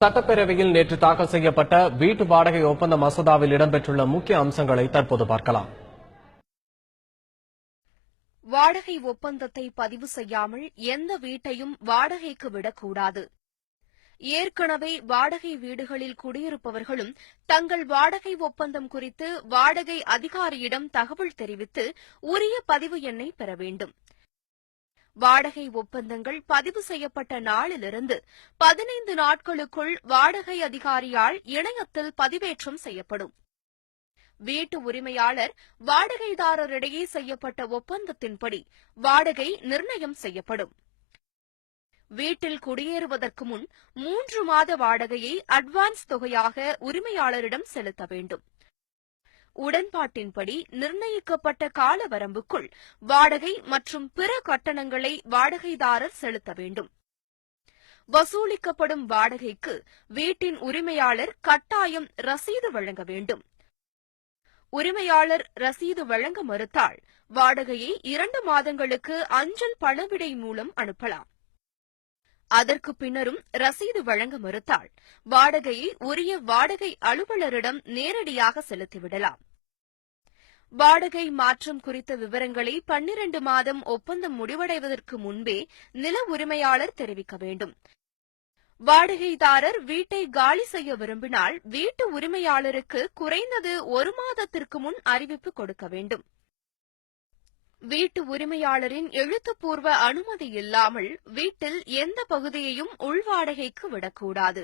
சட்டப்பேரவையில் நேற்று தாக்கல் செய்யப்பட்ட வீட்டு வாடகை ஒப்பந்த மசோதாவில் இடம்பெற்றுள்ள முக்கிய அம்சங்களை தற்போது பார்க்கலாம். வாடகை ஒப்பந்தத்தை பதிவு செய்யாமல் எந்த வீட்டையும் வாடகைக்கு விடக்கூடாது. ஏற்கனவே வாடகை வீடுகளில் குடியிருப்பவர்களும் தங்கள் வாடகை ஒப்பந்தம் குறித்து வாடகை அதிகாரியிடம் தகவல் தெரிவித்து உரிய பதிவு எண்ணை பெற வேண்டும். வாடகை ஒப்பந்தங்கள் பதிவு செய்யப்பட்ட நாளிலிருந்து 15 நாட்களுக்குள் வாடகை அதிகாரியால் இணையத்தில் பதிவேற்றம் செய்யப்படும். வீட்டு உரிமையாளர் வாடகைதாரரிடையே செய்யப்பட்ட ஒப்பந்தத்தின்படி வாடகை நிர்ணயம் செய்யப்படும். வீட்டில் குடியேறுவதற்கு முன் 3 மாத வாடகையை அட்வான்ஸ் தொகையாக உரிமையாளரிடம் செலுத்த வேண்டும். உடன்பாட்டின்படி நிர்ணயிக்கப்பட்ட கால வரம்புக்குள் வாடகை மற்றும் பிற கட்டணங்களை வாடகைதாரர் செலுத்த வேண்டும். வசூலிக்கப்படும் வாடகைக்கு வீட்டின் உரிமையாளர் கட்டாயம் ரசீது வழங்க வேண்டும். உரிமையாளர் ரசீது வழங்க மறுத்தால் வாடகையை 2 மாதங்களுக்கு அஞ்சல் பணவிடை மூலம் அனுப்பலாம். அதற்கு பின்னரும் ரசீது வழங்க மறுத்தால் வாடகையை உரிய வாடகை அலுவலரிடம் நேரடியாக செலுத்திவிடலாம். வாடகை மாற்றம் குறித்த விவரங்களை 12 மாதம் ஒப்பந்தம் முடிவடைவதற்கு முன்பே நில உரிமையாளர் தெரிவிக்க வேண்டும். வாடகைதாரர் வீட்டை காலி செய்ய விரும்பினால் வீட்டு உரிமையாளருக்கு குறைந்தது 1 மாதத்திற்கு முன் அறிவிப்பு கொடுக்க வேண்டும். வீட்டு உரிமையாளரின் எழுத்துப்பூர்வ அனுமதி இல்லாமல் வீட்டில் எந்த பகுதியையும் உள்வாடகைக்கு விடக்கூடாது.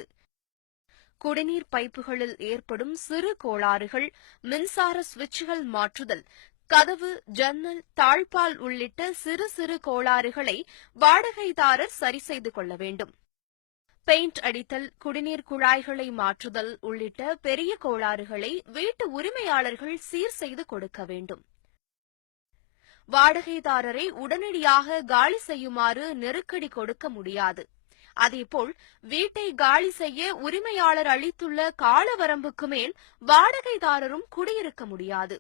குடிநீர் பைப்புகளில் ஏற்படும் சிறு கோளாறுகள், மின்சார சுவிட்சுகள் மாற்றுதல், கதவு, ஜன்னல், தாழ்பால் உள்ளிட்ட சிறு சிறு கோளாறுகளை வாடகைதாரர் சரி செய்து கொள்ள வேண்டும். பெயிண்ட் அடித்தல், குடிநீர் குழாய்களை மாற்றுதல் உள்ளிட்ட பெரிய கோளாறுகளை வீட்டு உரிமையாளர்கள் சீர் செய்து கொடுக்க வேண்டும். வாடகைதாரரை உடனடியாக காலி செய்யுமாறு நெருக்கடி கொடுக்க முடியாது. அதேபோல் வீட்டை காலி செய்ய உரிமையாளர் அளித்துள்ள கால வரம்புக்கு மேல் வாடகைதாரரும் குடியிருக்க முடியாது.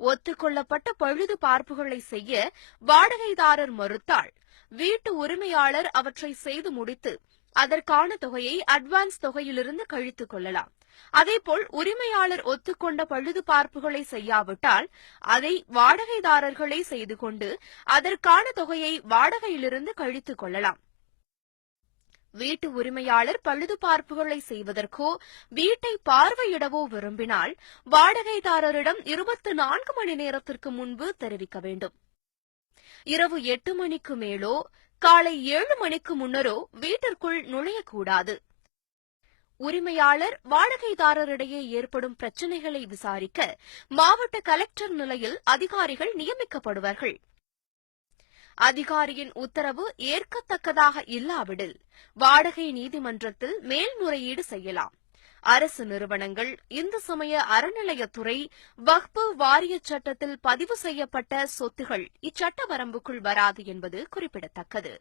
ஒத்துக்கொள்ளப்பட்ட பழுது பார்ப்புகளை செய்ய வாடகைதாரர் மறுத்தால் வீட்டு உரிமையாளர் அவற்றை செய்து முடித்து அதற்கான தொகையை அட்வான்ஸ் தொகையிலிருந்து கழித்துக் கொள்ளலாம். அதேபோல் உரிமையாளர் ஒத்துக்கொண்ட பழுது பார்ப்புகளை செய்யாவிட்டால் அதை வாடகைதாரர்களே செய்து கொண்டு அதற்கான தொகையை வாடகையிலிருந்து கழித்துக் கொள்ளலாம். வீட்டு உரிமையாளர் பழுது பார்ப்புகளை செய்வதற்கோ வீட்டை பார்வையிடவோ விரும்பினால் வாடகைதாரரிடம் 24 மணி நேரத்திற்கு முன்பு தெரிவிக்க வேண்டும். இரவு 8 மணிக்கு மேலோ காலை 7 மணிக்கு முன்னரோ வீட்டிற்குள் நுழையக்கூடாது. உரிமையாளர் வாடகைதாரரிடையே ஏற்படும் பிரச்சினைகளை விசாரிக்க மாவட்ட கலெக்டர் நிலையில் அதிகாரிகள் நியமிக்கப்படுவார்கள். அதிகாரியின் உத்தரவு ஏற்கத்தக்கதாக இல்லாவிடில் வாடகை நீதிமன்றத்தில் மேல்முறையீடு செய்யலாம். அரசு நிறுவனங்கள், இந்து சமய அறநிலையத்துறை, வக்ஃபு வாரிய சட்டத்தில் பதிவு செய்யப்பட்ட சொத்துகள் இச்சட்ட வரம்புக்குள் வராது என்பது குறிப்பிடத்தக்கது.